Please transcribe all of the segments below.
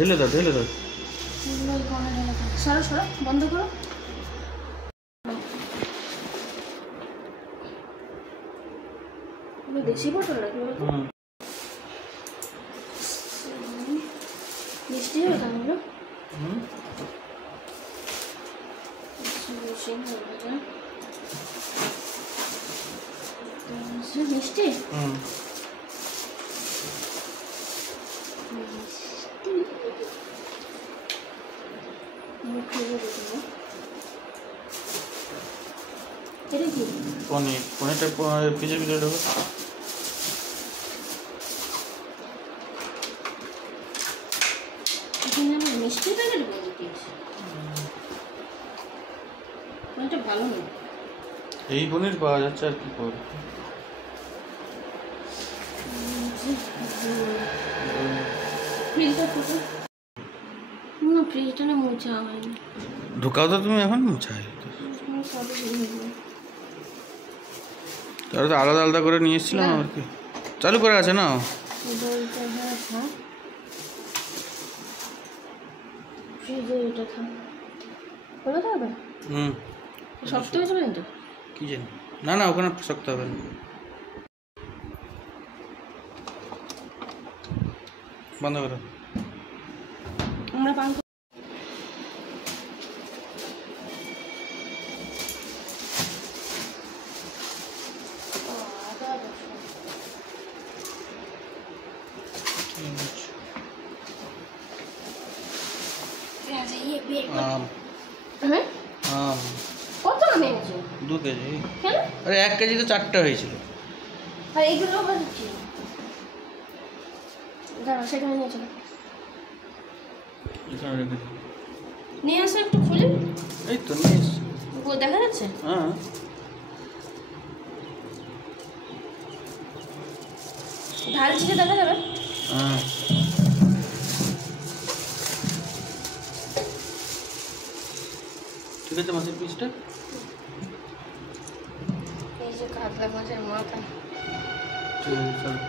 ঢেলে দাও ঢেলে দাও। সরো সরো, বন্ধ করো। বেশি বোতল নাকি মিষ্টি হবে তাহলে? মিষ্টি পনির, পনিরটা পিজের ভিতরে ঢোকো। মিষ্টি প্যাকেট বলে দিয়েছি, পনিরটা ভালো নয়। এই পনির পাওয়া যাচ্ছে আর কি করবে। ফ্রিজটা না মোছা হয়নি। ঢোকাও তো তুমি এখন মোছাই। তাহলে তো আলাদা আলাদা করে নিয়ে এসেছিলাম আর কি। চালু করে আছে না ফ্রিজে, এটা থাক খোলা থাকবে। শক্ত হয়ে যাবে কিন্তু, কি জানি। না না, ওখানে শক্ত হবে না। বন্ধ করো। আমরা পান কত আম এনেছো? 2 কেজি। কেন? আরে 1 কেজি তো 4টা হয়েছিল। আর এইগুলো আবার কি? দাঁড়া, সেখানে নিয়ে চলো। নিয়ে আসো একটু খুলে। এই তো নিয়ে এসছি। দেখা যাচ্ছে? হ্যাঁ। ঢালছি, দেখা যাবে? হ্যাঁ। ঠিক আছে, মাছের পিসটা। এই যে কাতলা মাছের মাথা। ঠিক আছে, চলো।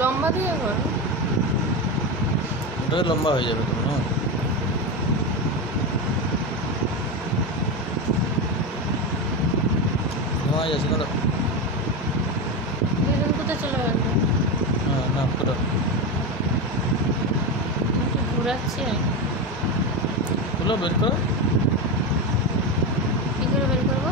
লম্বা দিয়ে করো, ওটা লম্বা হয়ে যাবে তোমার। ঘুমাই যাচ্ছে না। বেলুন কোথায় চলে গেল? হ্যাঁ, না পুরো একটু ঘুরাচ্ছি। খুলো, বের করো। কি করে বের করবো?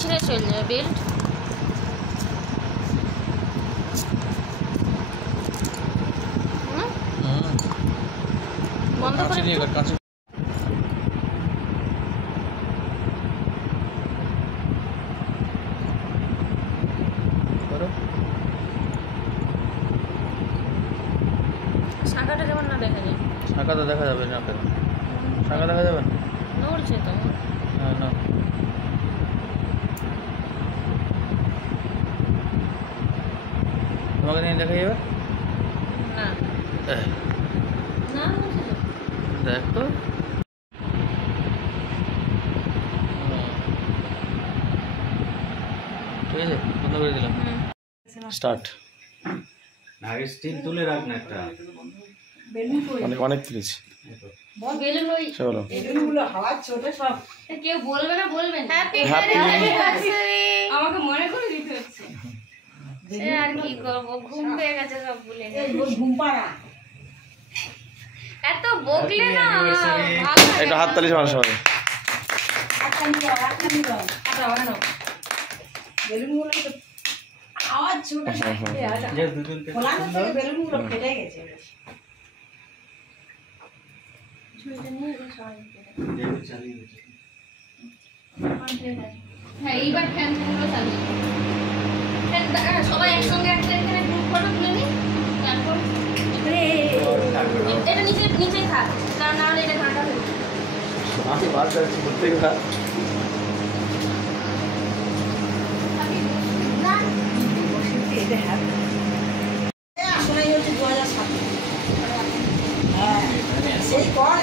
ছিঁড়ে চলে যাবে বেল্ট। বন্ধ করে শাখাটা যেমন না দেখা যায়। শাখা তো দেখা যাবে না, কেন শাখা দেখা যাবে না? নড়ছে তো। হ্যাঁ, না তোমাকে নিয়ে দেখা যাবে না না, দেখ তো। ঠিক আছে, স্টার্ট। আগে স্টিল তুলে রাখ না একটা। অনেক অনেক তুলেছি। বেলুন ওই চলো বেলুনগুলো হাওয়া ছোটে সব। কেউ বলবে না, বলবেন হ্যাপি Happy অ্যানিভার্সারি। আমাকে মনে করে দিতে হচ্ছে। সে আর কি করবো, ঘুম পেয়ে গেছে সব ভুলে এই ওই ঘুম পাড়া। এত বকলে না ভালো একটু হাত তালি সবার সবাই। একখানি দাও, একখানি দাও। বেলুনগুলো তো আওয়াজ ছোটে না। যে দুজনকে খোলানো থেকে বেলুনগুলো ফেটে গেছে। ছুরিটা নিয়ে এসে সবাই দেখে চালিয়ে দিচ্ছে। হ্যাঁ এইবার ফ্যানগুলো চালিয়ে সবাই একসঙ্গে একটা এখানে গ্রুপ ফটো তুলে নিই, তারপর এটা নিচেই থাক, কারণ না হলে এটা ঘাঁটা হয়ে যাবে। আমি বাদ যাচ্ছি প্রত্যেকবার। আসলে হচ্ছে 2007। হ্যাঁ সেই কর